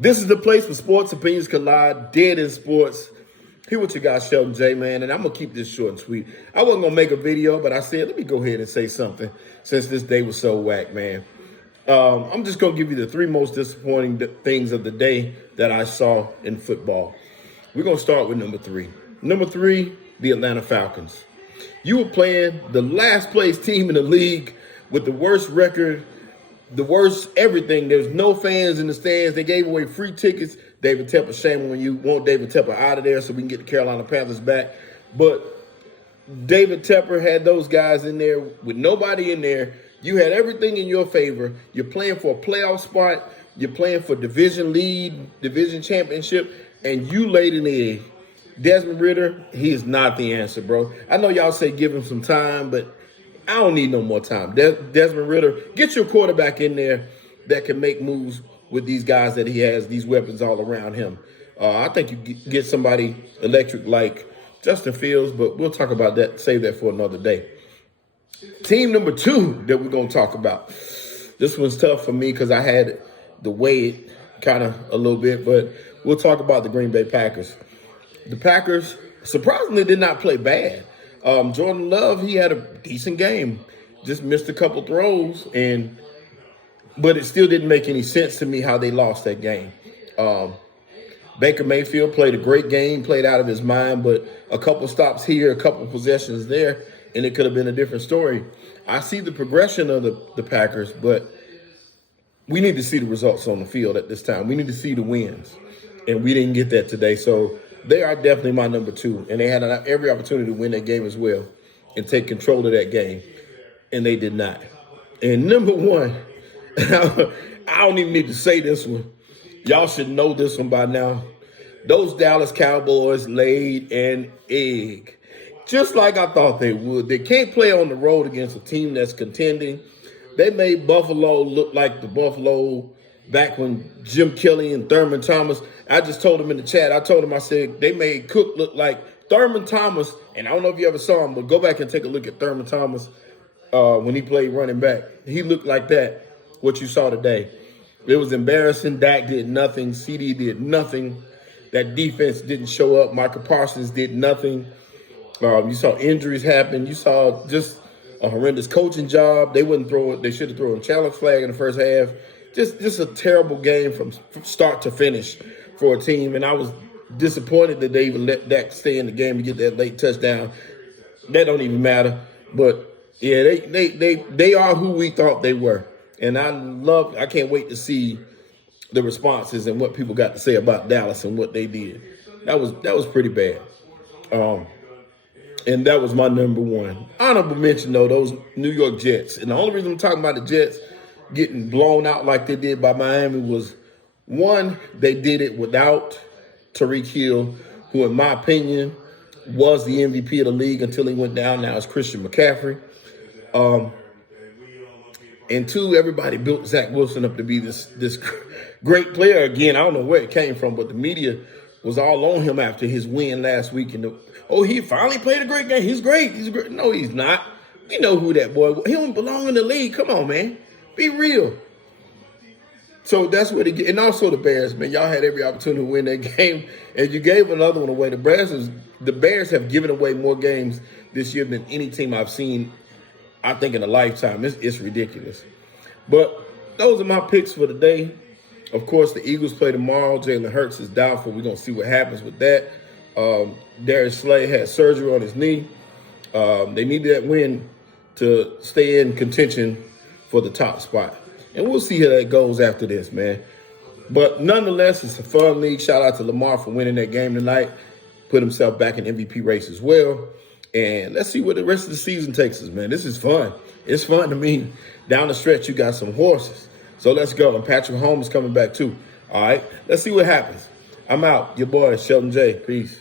This is the place where sports opinions collide, dead in sports. Here with your guy, Sheldon J, man, and I'm going to keep this short and sweet. I wasn't going to make a video, but I said, let me go ahead and say something since this day was so whack, man. I'm just going to give you the three most disappointing things of the day that I saw in football. We're going to start with number three. Number three, the Atlanta Falcons. You were playing the last place team in the league with the worst record, the worst everything. There's no fans in the stands. They gave away free tickets. David Tepper, shame on you. Want David Tepper out of there so we can get the Carolina Panthers back. But David Tepper had those guys in there with nobody in there. You had everything in your favor. You're playing for a playoff spot. You're playing for division lead, division championship, and you laid an egg. Desmond Ridder, he is not the answer, bro. I know y'all say give him some time, but I don't need no more time. Desmond Ridder, get your quarterback in there that can make moves with these guys that he has, these weapons all around him. I think you get somebody electric like Justin Fields, but we'll talk about that, save that for another day. Team number two that we're going to talk about. This one's tough for me because I had to weigh it kind of a little bit, but we'll talk about the Green Bay Packers. The Packers surprisingly did not play bad. Jordan Love, he had a decent game, just missed a couple throws, but it still didn't make any sense to me how they lost that game. Baker Mayfield played a great game, played out of his mind, but a couple stops here, a couple possessions there, and it could have been a different story. I see the progression of the Packers, but we need to see the results on the field at this time. We need to see the wins, and we didn't get that today. So they are definitely my number two, and they had every opportunity to win that game as well and take control of that game, and they did not. And number one, I don't even need to say this one. Y'all should know this one by now. Those Dallas Cowboys laid an egg, just like I thought they would. They can't play on the road against a team that's contending. They made Buffalo look like the Buffalo back when Jim Kelly and Thurman Thomas. I just told him in the chat, I said, they made Cook look like Thurman Thomas. And I don't know if you ever saw him, but go back and take a look at Thurman Thomas when he played running back. He looked like that, what you saw today. It was embarrassing. Dak did nothing. CD did nothing. That defense didn't show up. Michael Parsons did nothing. You saw injuries happen. You saw just a horrendous coaching job. They wouldn't throw it. They should have thrown a challenge flag in the first half. Just a terrible game from start to finish for a team. And I was disappointed that they even let Dak stay in the game to get that late touchdown. That don't even matter. But yeah, they are who we thought they were. And I can't wait to see the responses and what people got to say about Dallas and what they did. That was pretty bad. And that was my number one. Honorable mention, though, those New York Jets. And the only reason I'm talking about the Jets getting blown out like they did by Miami was, one, they did it without Tyreek Hill, who, in my opinion, was the MVP of the league until he went down. Now it's Christian McCaffrey. And two, everybody built Zach Wilson up to be this great player again. I don't know where it came from, but the media was all on him after his win last week. And he finally played a great game. He's great. He's great. No, he's not. We know who that boy was. He don't belong in the league. Come on, man. Be real. So that's what and also the Bears, man. Y'all had every opportunity to win that game, and you gave another one away. The Bears have given away more games this year than any team I've seen, I think, in a lifetime. It's ridiculous. But those are my picks for the day. Of course, the Eagles play tomorrow. Jalen Hurts is doubtful. We're going to see what happens with that. Darius Slay had surgery on his knee. They need that win to stay in contention for the top spot. And we'll see how that goes after this, man. But nonetheless, it's a fun league. Shout out to Lamar for winning that game tonight. Put himself back in MVP race as well. And let's see what the rest of the season takes us, man. This is fun. It's fun to me. Down the stretch, you got some horses. So let's go. And Patrick Mahomes is coming back too. All right. Let's see what happens. I'm out. Your boy, Sheldon J. Peace.